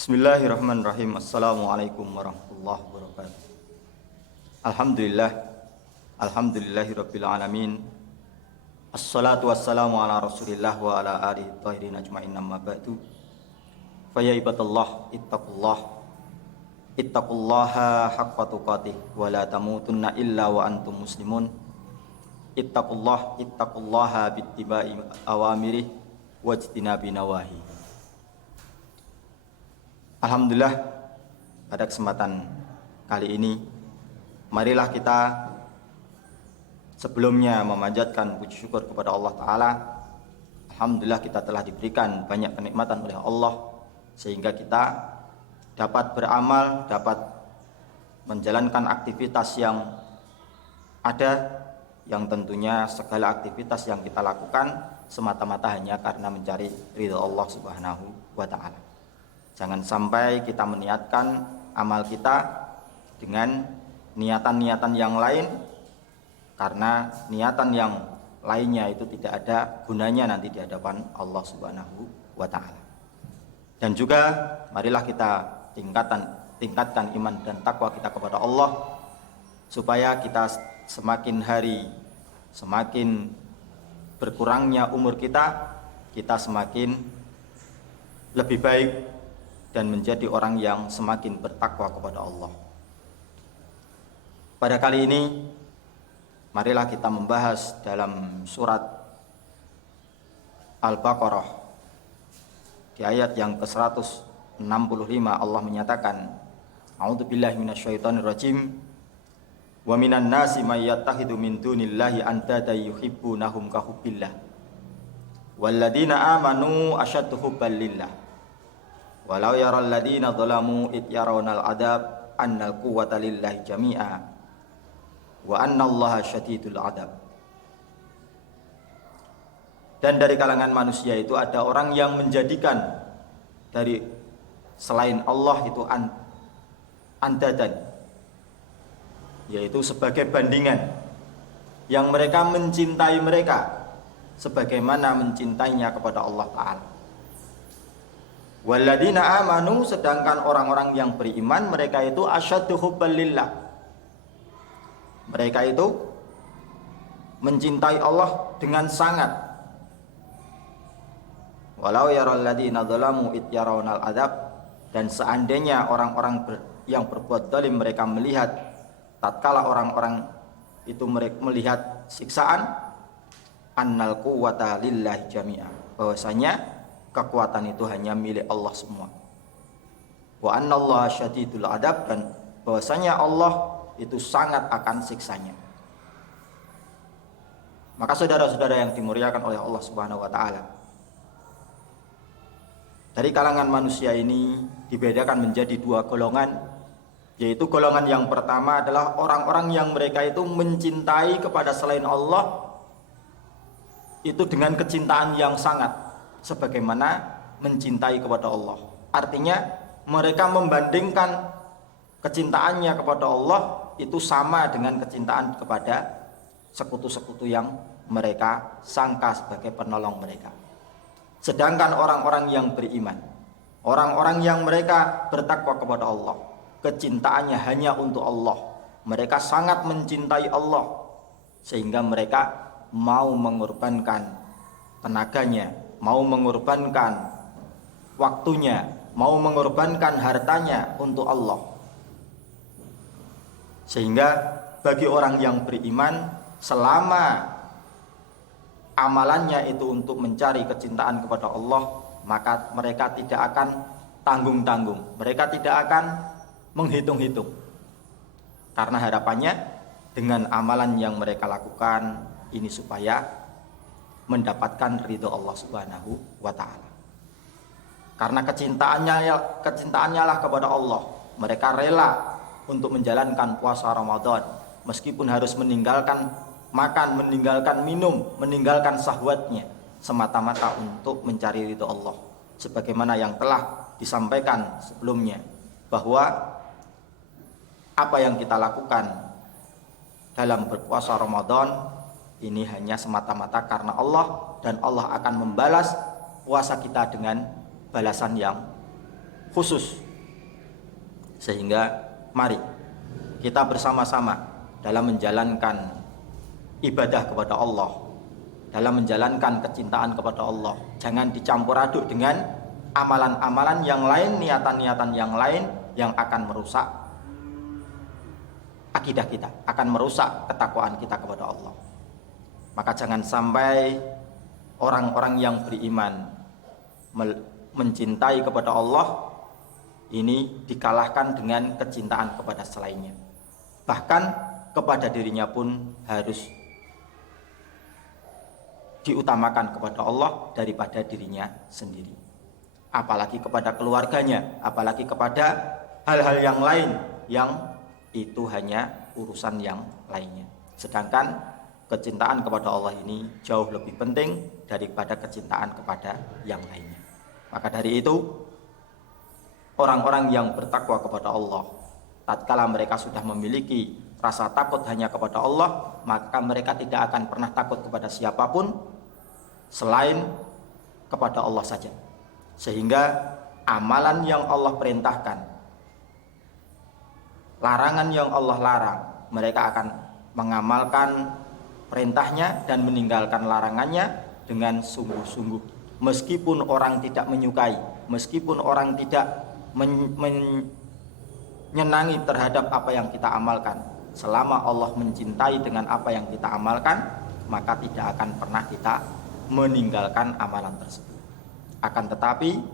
Bismillahirrahmanirrahim. Assalamualaikum warahmatullahi wabarakatuh. Alhamdulillah. Alhamdulillahirabbil alamin. Assalatu wassalamu ala Rasulillah wa ala alihi thahirin ajmain, amma ba'du. Fa ya ibadallah ittaqullaha haqqa tuqatih wa la tamutunna illa wa antum muslimun. Ittaqullaha bittiba'i awamirih wajtinabi nawahi. Alhamdulillah, pada kesempatan kali ini marilah kita sebelumnya memanjatkan puji syukur kepada Allah Ta'ala. Alhamdulillah, kita telah diberikan banyak kenikmatan oleh Allah sehingga kita dapat beramal, dapat menjalankan aktivitas yang ada, yang tentunya segala aktivitas yang kita lakukan semata-mata hanya karena mencari ridha Allah Subhanahu wa Ta'ala. Jangan sampai kita meniatkan amal kita dengan niatan-niatan yang lain, karena niatan yang lainnya itu tidak ada gunanya nanti di hadapan Allah Subhanahu wa Ta'ala. Dan juga marilah kita tingkatkan iman dan takwa kita kepada Allah, supaya kita semakin hari semakin berkurangnya umur kita semakin lebih baik dan menjadi orang yang semakin bertakwa kepada Allah. Pada kali ini marilah kita membahas dalam surat Al-Baqarah di ayat yang ke-165. Allah menyatakan, A'udzubillahi minasyaitonirrajim. Wa minan nasi may yattakhidhu min dunillahi andada yuhibbunahum ka hubbillah. Walladzina amanu asyaddu hubban lillah. Walau yaral ladina zalamu id yarawna al-adab annal quwwata lillahi jami'a wa annallaha syadidul adab. Dan dari kalangan manusia itu ada orang yang menjadikan dari selain Allah itu andadan, yaitu sebagai bandingan, yang mereka mencintai mereka sebagaimana mencintainya kepada Allah Ta'ala. Walladzina amanu, sedangkan orang-orang yang beriman mereka itu asyaddu hubban lillah. Mereka itu mencintai Allah dengan sangat. Walau yaral ladzina zalamu id yarawnal adzab, dan seandainya orang-orang yang berbuat zalim mereka melihat tatkala orang-orang itu melihat siksaan, annal quwwata lillahi jami'a, bahwasanya kekuatan itu hanya milik Allah semua. Wa annallaha syadidul adab, dan bahwasanya Allah itu sangat akan siksanya. Maka saudara-saudara yang dimuliakan oleh Allah Subhanahu wa Ta'ala, dari kalangan manusia ini dibedakan menjadi dua golongan, yaitu golongan yang pertama adalah orang-orang yang mereka itu mencintai kepada selain Allah itu dengan kecintaan yang sangat, sebagaimana mencintai kepada Allah. Artinya mereka membandingkan kecintaannya kepada Allah itu sama dengan kecintaan kepada sekutu-sekutu yang mereka sangka sebagai penolong mereka. Sedangkan orang-orang yang beriman, orang-orang yang mereka bertakwa kepada Allah, kecintaannya hanya untuk Allah. Mereka sangat mencintai Allah sehingga mereka mau mengorbankan tenaganya, mau mengorbankan waktunya, mau mengorbankan hartanya untuk Allah. Sehingga bagi orang yang beriman, selama amalannya itu untuk mencari kecintaan kepada Allah, maka mereka tidak akan tanggung-tanggung, mereka tidak akan menghitung-hitung, karena harapannya dengan amalan yang mereka lakukan ini supaya mendapatkan ridho Allah Subhanahu wa Ta'ala. Karena kecintaannya lah kepada Allah, mereka rela untuk menjalankan puasa Ramadan meskipun harus meninggalkan makan, meninggalkan minum, meninggalkan syahwatnya, semata-mata untuk mencari ridho Allah. Sebagaimana yang telah disampaikan sebelumnya, bahwa apa yang kita lakukan dalam berpuasa Ramadan ini hanya semata-mata karena Allah, dan Allah akan membalas puasa kita dengan balasan khusus. Sehingga mari kita bersama-sama dalam menjalankan ibadah kepada Allah, dalam menjalankan kecintaan kepada Allah, jangan dicampur aduk dengan amalan-amalan yang lain, niatan-niatan yang lain yang akan merusak akidah kita, akan merusak ketakwaan kita kepada Allah. Maka jangan sampai orang-orang yang beriman mencintai kepada Allah ini dikalahkan dengan kecintaan kepada selainnya. Bahkan kepada dirinya pun harus diutamakan kepada Allah daripada dirinya sendiri. Apalagi kepada keluarganya, apalagi kepada hal-hal yang lain yang itu hanya urusan yang lainnya. Sedangkan kecintaan kepada Allah ini jauh lebih penting daripada kecintaan kepada yang lainnya. Maka dari itu, orang-orang yang bertakwa kepada Allah, tatkala mereka sudah memiliki rasa takut hanya kepada Allah, maka mereka tidak akan pernah takut kepada siapapun selain kepada Allah saja. Sehingga amalan yang Allah perintahkan, larangan yang Allah larang, mereka akan mengamalkan perintahnya dan meninggalkan larangannya dengan sungguh-sungguh. Meskipun orang tidak menyukai, meskipun orang tidak menyenangi terhadap apa yang kita amalkan, selama Allah mencintai dengan apa yang kita amalkan, maka tidak akan pernah kita meninggalkan amalan tersebut. Akan tetapi,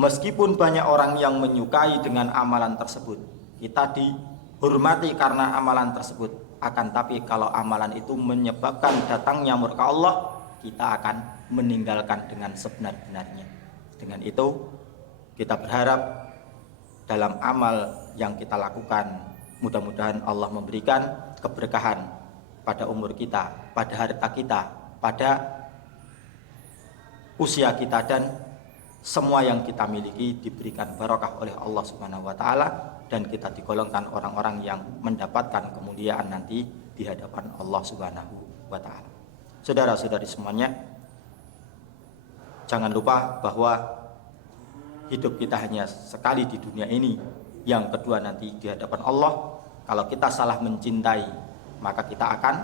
meskipun banyak orang yang menyukai dengan amalan tersebut, kita dihormati karena amalan tersebut. Akan tapi kalau amalan itu menyebabkan datangnya murka Allah, kita akan meninggalkan dengan sebenar-benarnya. Dengan itu, kita berharap dalam amal yang kita lakukan, mudah-mudahan Allah memberikan keberkahan pada umur kita, pada harta kita, pada usia kita, dan semua yang kita miliki diberikan barokah oleh Allah Subhanahu wa taala, dan kita digolongkan orang-orang yang mendapatkan kemuliaan nanti di hadapan Allah Subhanahu wa taala. Saudara-saudari semuanya, jangan lupa bahwa hidup kita hanya sekali di dunia ini, yang kedua nanti di hadapan Allah. Kalau kita salah mencintai, maka kita akan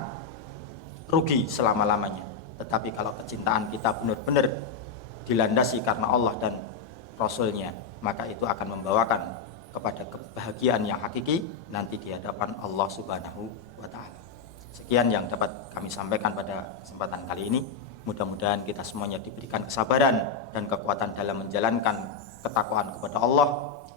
rugi selama-lamanya. Tetapi kalau kecintaan kita benar-benar dilandasi karena Allah dan Rasul-Nya, maka itu akan membawakan kepada kebahagiaan yang hakiki nanti di hadapan Allah Subhanahu wa taala. Sekian yang dapat kami sampaikan pada kesempatan kali ini. Mudah-mudahan kita semuanya diberikan kesabaran dan kekuatan dalam menjalankan ketakwaan kepada Allah,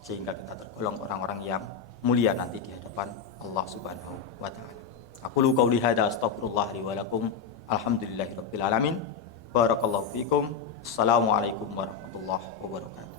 sehingga kita tergolong orang-orang yang mulia nanti di hadapan Allah Subhanahu wa taala. Aqulu qauli hadza astaghfirullah li wa lakum. Alhamdulillahirabbil alamin. Barakallahu fikum. Assalamualaikum warahmatullahi wabarakatuh.